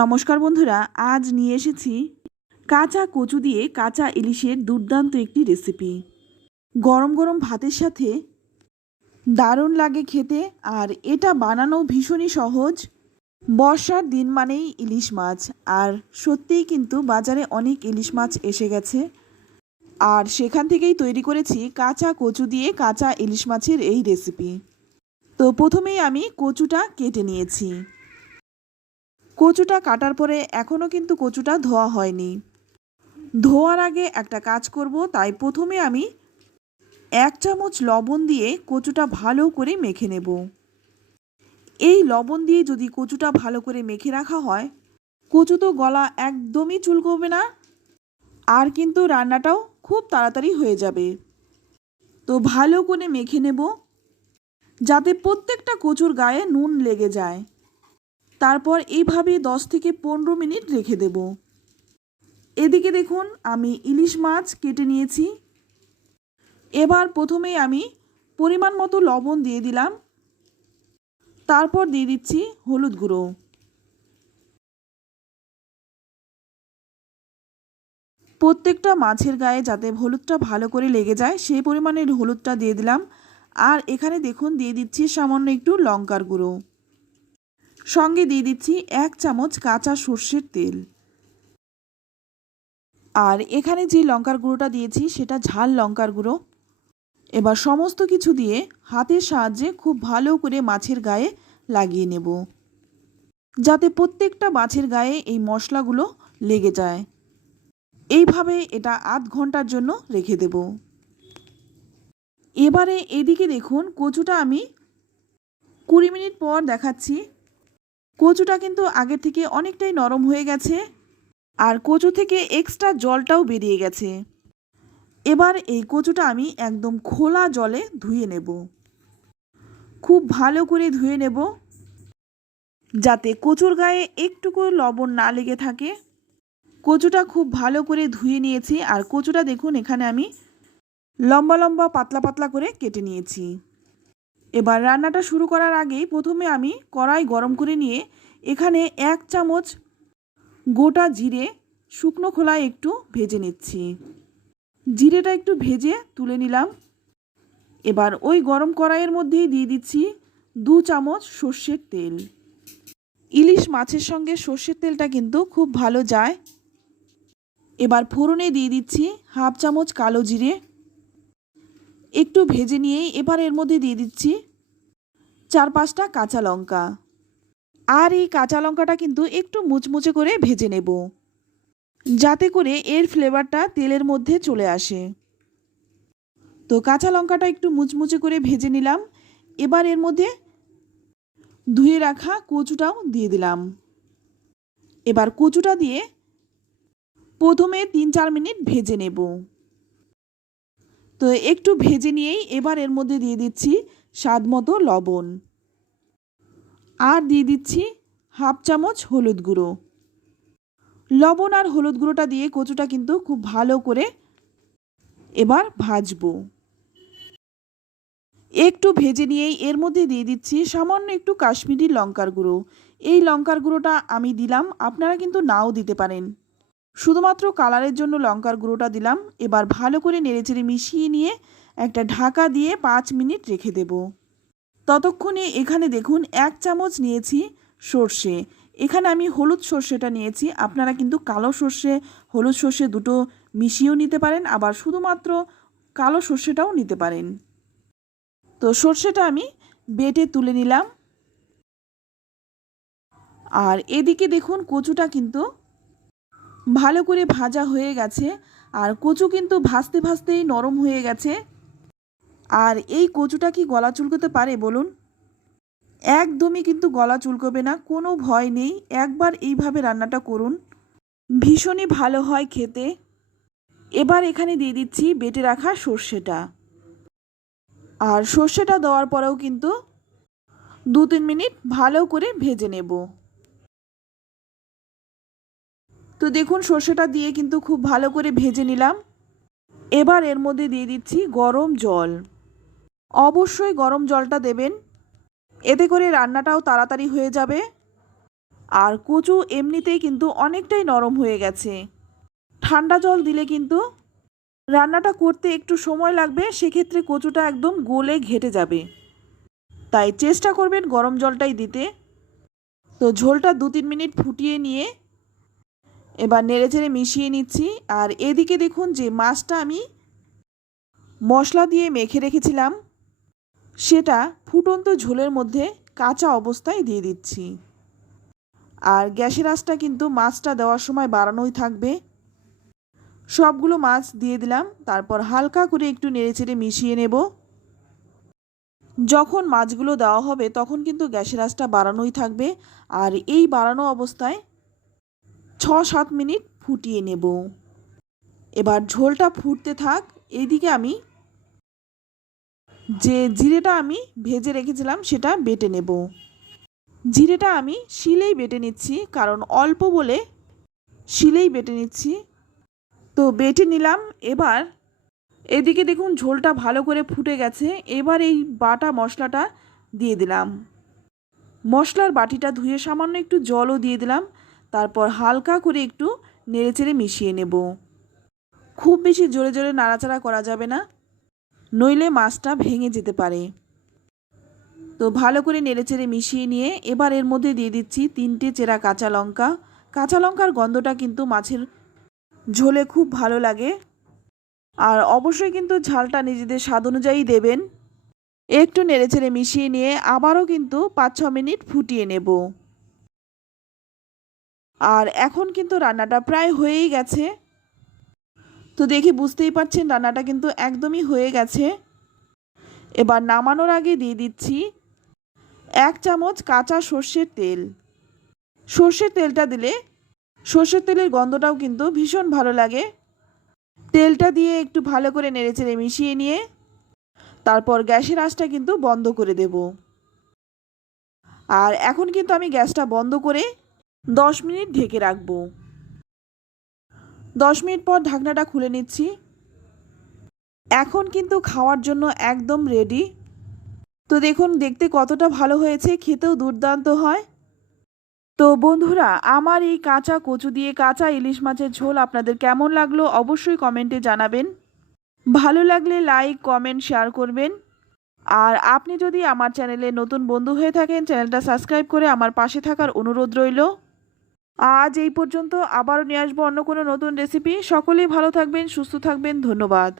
নমস্কার বন্ধুরা, আজ নিয়ে এসেছি কাঁচা কচু দিয়ে কাঁচা ইলিশের দুর্দান্ত একটি রেসিপি গরম গরম ভাতের সাথে দারুণ লাগে খেতে, আর এটা বানানো ভীষণই সহজ। বর্ষার দিন মানেই ইলিশ মাছ, আর সত্যিই কিন্তু বাজারে অনেক ইলিশ মাছ এসে গেছে। আর সেখান থেকেই তৈরি করেছি কাঁচা কচু দিয়ে কাঁচা ইলিশ মাছের এই রেসিপি তো প্রথমেই আমি কচুটা কেটে নিয়েছি। কচুটা কাটার পরে এখনও কিন্তু কচুটা ধোয়া হয়নি। ধোয়ার আগে একটা কাজ করব, তাই প্রথমে আমি এক চামচ লবণ দিয়ে কচুটা ভালো করে মেখে নেব। এই লবণ দিয়ে যদি কচুটা ভালো করে মেখে রাখা হয়, কচু তো গলা একদমই চুলকবে না, আর কিন্তু রান্নাটাও খুব তাড়াতাড়ি হয়ে যাবে। তো ভালো করে মেখে নেব, যাতে প্রত্যেকটা কচুর গায়ে নুন লেগে যায়। তারপর এইভাবে দশ থেকে পনেরো মিনিট রেখে দেব। এদিকে দেখুন, আমি ইলিশ মাছ কেটে নিয়েছি। এবার প্রথমে আমি পরিমাণ মতো লবণ দিয়ে দিলাম। তারপর দিয়ে দিচ্ছি হলুদ গুঁড়ো। প্রত্যেকটা মাছের গায়ে যাতে হলুদটা ভালো করে লেগে যায়, সেই পরিমাণের হলুদটা দিয়ে দিলাম। আর এখানে দেখুন, দিয়ে দিচ্ছি সামান্য একটু লঙ্কার গুঁড়ো। সঙ্গে দিয়ে দিচ্ছি এক চামচ কাঁচা সর্ষের তেল। আর এখানে যে লঙ্কার গুঁড়োটা দিয়েছি, সেটা ঝাল লঙ্কার গুঁড়ো। এবার সমস্ত কিছু দিয়ে হাতের সাহায্যে খুব ভালো করে মাছের গায়ে লাগিয়ে নেব। যাতে প্রত্যেকটা মাছের গায়ে এই মশলাগুলো লেগে যায়। এইভাবে এটা আধ ঘণ্টার জন্য রেখে দেব। এবারে এদিকে দেখুন, কচুটা আমি কুড়ি মিনিট পর দেখাচ্ছি। কচুটা কিন্তু আগের থেকে অনেকটাই নরম হয়ে গেছে আর কচু থেকে এক্সট্রা জলটাও বেরিয়ে গেছে। এবার এই কচুটা আমি একদম খোলা জলে ধুয়ে নেব। খুব ভালো করে ধুয়ে নেব। যাতে কচুর গায়ে একটুকু লবণ না লেগে থাকে। কচুটা খুব ভালো করে ধুয়ে নিয়েছি আর কচুটা দেখুন এখানে আমি লম্বা লম্বা পাতলা পাতলা করে কেটে নিয়েছি। এবার রান্নাটা শুরু করার আগেই প্রথমে আমি কড়াই গরম করে নিয়ে এখানে এক চামচ গোটা জিরে শুকনো খোলায় একটু ভেজে নিচ্ছি। জিরেটা একটু ভেজে তুলে নিলাম। এবার ওই গরম কড়াইয়ের মধ্যেই দিয়ে দিচ্ছি দু চামচ সর্ষের তেল। ইলিশ মাছের সঙ্গে সর্ষের তেলটা কিন্তু খুব ভালো যায়। এবার ফোড়নে দিয়ে দিচ্ছি হাফ চামচ কালো জিরে। একটু ভেজে নিয়েই এবার এর মধ্যে দিয়ে দিচ্ছি চার পাঁচটা কাঁচা লঙ্কা। আর এই কাঁচা লঙ্কাটা কিন্তু একটু মুচমুচে করে ভেজে নেব, যাতে করে এর ফ্লেভারটা তেলের মধ্যে চলে আসে। তো কাঁচা লঙ্কাটা একটু মুচমুচে করে ভেজে নিলাম, এবার এর মধ্যে ধুয়ে রাখা কচুটাও দিয়ে দিলাম। এবার কচুটা দিয়ে প্রথমে তিন চার মিনিট ভেজে নেব। তো একটু ভেজে নিয়েই এবার এর মধ্যে দিয়ে দিচ্ছি স্বাদ মতো লবণ। আর দিয়ে দিচ্ছি হাফ চামচ হলুদ গুঁড়ো। লবণ আর হলুদ গুঁড়োটা দিয়ে কচুটা কিন্তু খুব ভালো করে এবার ভাজবো। একটু ভেজে নিয়েই এর মধ্যে দিয়ে দিচ্ছি সামান্য একটু কাশ্মীরি লঙ্কার গুঁড়ো। এই লঙ্কার গুঁড়োটা আমি দিলাম, আপনারা কিন্তু নাও দিতে পারেন। শুধুমাত্র কালারের জন্য লঙ্কার গুঁড়োটা দিলাম। এবার ভালো করে নেড়েচেড়ে মিশিয়ে নিয়ে একটা ঢাকা দিয়ে পাঁচ মিনিট রেখে দেব। ততক্ষণে এখানে দেখুন এক চামচ নিয়েছি সর্ষে। এখানে আমি হলুদ সর্ষেটা নিয়েছি। আপনারা কিন্তু কালো সর্ষে, হলুদ সর্ষে দুটো মিশিয়েও নিতে পারেন, আবার শুধুমাত্র কালো সর্ষেটাও নিতে পারেন। তো সর্ষেটা আমি বেটে তুলে নিলাম। আর এদিকে দেখুন কচুটা কিন্তু ভালো করে ভাজা হয়ে গেছে, আর কচু কিন্তু ভাজতে ভাজতেই নরম হয়ে গেছে। আর এই কচুটা কি গলা চুলকোতে পারে বলুন? একদমই কিন্তু গলা চুলকোবে না, কোনো ভয় নেই। একবার এইভাবে রান্নাটা করুন। ভীষণই ভালো হয় খেতে। এবার এখানে দিয়ে দিচ্ছি বেটে রাখা সর্ষেটা। আর সর্ষেটা দেওয়ার পরেও কিন্তু দু তিন মিনিট ভালো করে ভেজে নেব। তো দেখুন সর্ষেটা দিয়ে কিন্তু খুব ভালো করে ভেজে নিলাম। এবার এর মধ্যে দিয়ে দিচ্ছি গরম জল। অবশ্যই গরম জলটা দেবেন। এতে করে রান্নাটাও তাড়াতাড়ি হয়ে যাবে। আর কচু এমনিতেই কিন্তু অনেকটাই নরম হয়ে গেছে। ঠান্ডা জল দিলে কিন্তু রান্নাটা করতে একটু সময় লাগবে, সেক্ষেত্রে কচুটা একদম গোলে ঘেটে যাবে। তাই চেষ্টা করবেন গরম জলটাই দিতে। তো ঝোলটা দু তিন মিনিট ফুটিয়ে নিয়ে এবার নেড়েচেড়ে মিশিয়ে নিচ্ছি। আর এদিকে দেখুন যে মাছটা আমি মশলা দিয়ে মেখে রেখেছিলাম। সেটা ফুটন্ত ঝোলের মধ্যে কাঁচা অবস্থায় দিয়ে দিচ্ছি। আর গ্যাসের আঁচটা কিন্তু মাছটা দেওয়ার সময় বাড়ানোই থাকবে। সবগুলো মাছ দিয়ে দিলাম। তারপর হালকা করে একটু নেড়েচেড়ে মিশিয়ে নেব। যখন মাছগুলো দেওয়া হবে তখন কিন্তু গ্যাসের আঁচটা বাড়ানোই থাকবে। আর এই বাড়ানো অবস্থায় ছ সাত মিনিট ফুটিয়ে নেব। এবার ঝোলটা ফুটতে থাক এইদিকে আমি যে জিরেটা আমি ভেজে রেখেছিলাম সেটা বেটে নেব। জিরেটা আমি শিলেই বেটে নিচ্ছি, কারণ অল্প বলে শিলেই বেটে নিচ্ছি। তো বেটে নিলাম, এবার এদিকে দেখুন ঝোলটা ভালো করে ফুটে গেছে, এবার এই বাটা মশলাটা দিয়ে দিলাম। মশলার বাটিটা ধুয়ে সামান্য একটু জলও দিয়ে দিলাম তারপর হালকা করে একটু নেড়েচেড়ে মিশিয়ে নেব। খুব বেশি জোরে জোরে নাড়াচাড়া করা যাবে না, নইলে মাছটা ভেঙে যেতে পারে। তো ভালো করে নেড়েচেড়ে মিশিয়ে নিয়ে এবার এর মধ্যে দিয়ে দিচ্ছি তিনটে চেরা কাঁচা লঙ্কা। কাঁচা লঙ্কার গন্ধটা কিন্তু মাছের ঝোলে খুব ভালো লাগে। আর অবশ্যই কিন্তু ঝালটা নিজেদের স্বাদ অনুযায়ী দেবেন। একটু নেড়েচেড়ে মিশিয়ে নিয়ে আবারও কিন্তু পাঁচ ছ মিনিট ফুটিয়ে নেব। আর এখন কিন্তু রান্নাটা প্রায় হয়েই গেছে। তো দেখে বুঝতেই পারছেন রান্নাটা কিন্তু একদমই হয়ে গেছে। এবার নামানোর আগে দিয়ে দিচ্ছি এক চামচ কাঁচা সর্ষের তেল। সর্ষের তেলটা দিলে সর্ষের তেলের গন্ধটাও কিন্তু ভীষণ ভালো লাগে। তেলটা দিয়ে একটু ভালো করে নেড়েচেড়ে মিশিয়ে নিয়ে তারপর গ্যাসের আঁচটা কিন্তু বন্ধ করে দেব। আর এখন কিন্তু আমি গ্যাসটা বন্ধ করে দশ মিনিট ঢেকে রাখব। দশ মিনিট পর ঢাকনাটা খুলে নিচ্ছি। এখন কিন্তু খাওয়ার জন্য একদম রেডি তো দেখুন, দেখতে কতটা ভালো হয়েছে, খেতেও দুর্দান্ত হয়। তো বন্ধুরা, আমার এই কাঁচা কচু দিয়ে কাঁচা ইলিশ মাছের ঝোল আপনাদের কেমন লাগল অবশ্যই কমেন্টে জানাবেন। ভালো লাগলে লাইক, কমেন্ট, শেয়ার করবেন। আর আপনি যদি আমার চ্যানেলে নতুন বন্ধু হয়ে থাকেন, চ্যানেলটা সাবস্ক্রাইব করে আমার পাশে থাকার অনুরোধ রইল। আজ এই পর্যন্ত আবারও নিয়ে আসব অন্য কোনো নতুন রেসিপি সকলেই ভালো থাকবেন, সুস্থ থাকবেন, ধন্যবাদ।